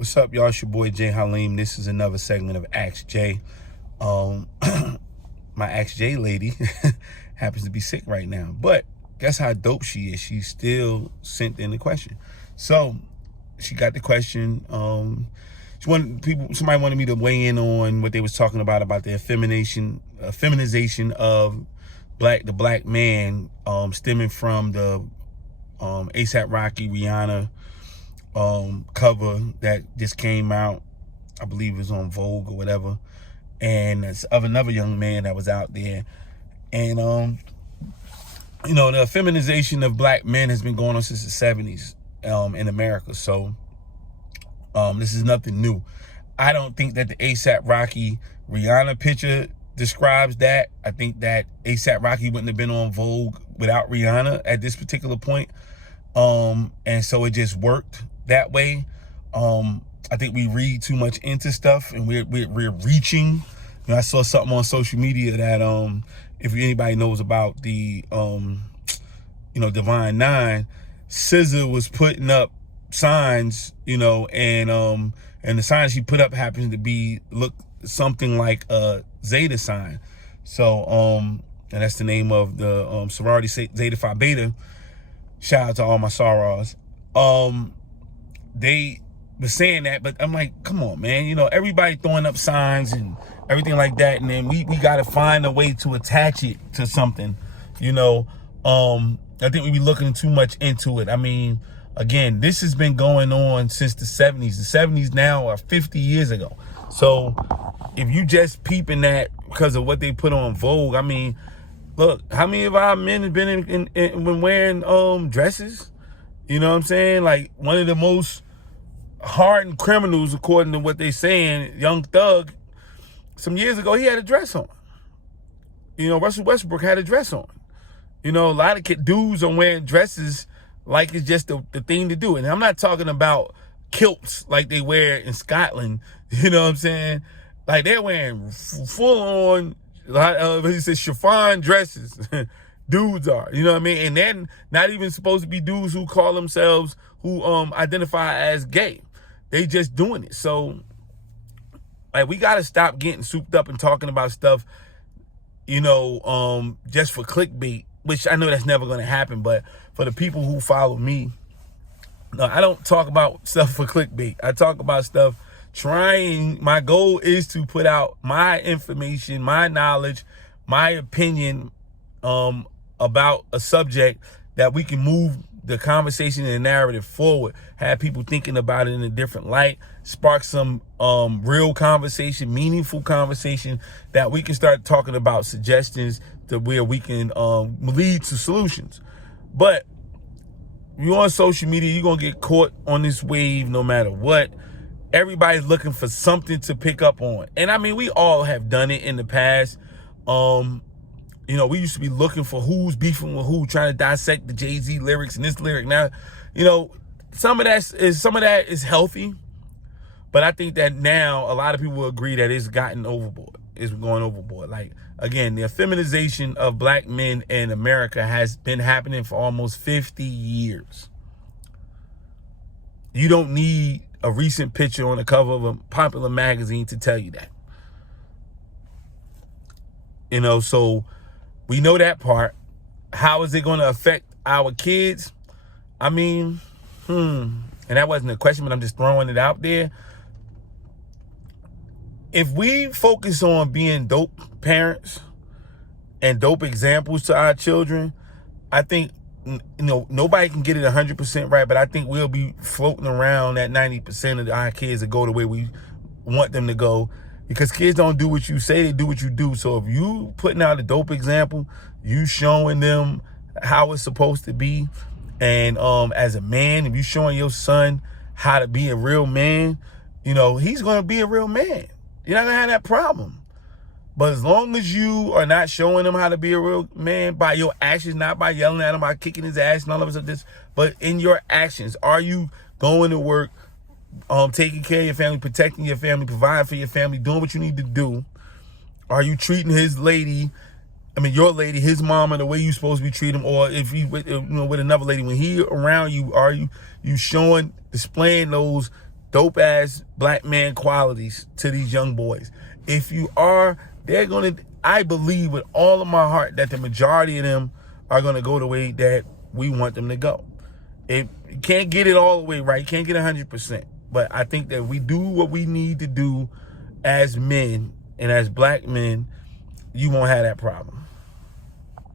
What's up, y'all? It's your boy Jay Halim. This is another segment of Ask Jay. My Ask Jay lady happens to be sick right now, but guess how dope she is? She still sent in the question. So she got the question. Somebody wanted me to weigh in on what they was talking about the feminization of the black man, stemming from the A$AP Rihanna cover that just came out. I believe it was on Vogue or whatever, and it's of another young man that was out there. And the feminization of black men has been going on since the 70s in America. So this is nothing new. I don't think that the A$AP Rocky Rihanna picture describes that. I think that A$AP Rocky wouldn't have been on Vogue without Rihanna at this particular point. And so it just worked that way. I think we read too much into stuff, and we're reaching. I saw something on social media that if anybody knows about the Divine Nine, SZA was putting up signs, and the sign she put up happens to look something like a Zeta sign. So and that's the name of the sorority, Zeta Phi Beta. Shout out to all my sorors. They were saying that, but I'm like, come on, man. Everybody throwing up signs and everything like that, and then we got to find a way to attach it to something. I think we be looking too much into it. I mean, again, this has been going on since the 70s. The 70s now are 50 years ago. So if you just peeping that because of what they put on Vogue, I mean, look, how many of our men have been when wearing dresses? You know what I'm saying? Like, one of the most hardened criminals, according to what they saying, Young Thug, some years ago, he had a dress on. Russell Westbrook had a dress on. A lot of dudes are wearing dresses like it's just the thing to do. And I'm not talking about kilts like they wear in Scotland. You know what I'm saying? Like, they're wearing full-on, he says, chiffon dresses. Dudes are, you know what I mean? And they're not even supposed to be dudes who call themselves, who identify as gay. They just doing it. So, like, we got to stop getting souped up and talking about stuff, just for clickbait, which I know that's never going to happen. But for the people who follow me, no, I don't talk about stuff for clickbait. I talk about stuff my goal is to put out my information, my knowledge, my opinion about a subject that we can move the conversation and the narrative forward, have people thinking about it in a different light, spark some real conversation, meaningful conversation, that we can start talking about suggestions to where we can lead to solutions. But you're on social media, you're going to get caught on this wave no matter what. Everybody's looking for something to pick up on. And I mean, we all have done it in the past. We used to be looking for who's beefing with who, trying to dissect the Jay-Z lyrics and this lyric. Now, some of that is healthy, but I think that now a lot of people will agree that it's gotten overboard. It's going overboard. Like, again, the feminization of black men in America has been happening for almost 50 years. You don't need a recent picture on the cover of a popular magazine to tell you that. So we know that part. How is it going to affect our kids? I mean, and that wasn't a question, but I'm just throwing it out there. If we focus on being dope parents and dope examples to our children, I think, nobody can get it 100% right, but I think we'll be floating around that 90% of our kids that go the way we want them to go. Because kids don't do what you say, they do what you do. So if you putting out a dope example, you showing them how it's supposed to be, and as a man, if you showing your son how to be a real man, he's going to be a real man. You're not going to have that problem. But as long as you are not showing him how to be a real man by your actions, not by yelling at him, by kicking his ass and all of this, but in your actions, are you going to work, taking care of your family, protecting your family, providing for your family, doing what you need to do? Are you treating your lady, his mama, the way you supposed to be treating him? Or if you with another lady, when he around you, are you displaying those dope ass black man qualities to these young boys. If you are, I believe with all of my heart that the majority of them are gonna go the way that we want them to go. You can't get it all the way right, you can't get 100%. But I think that we do what we need to do as men and as black men, you won't have that problem.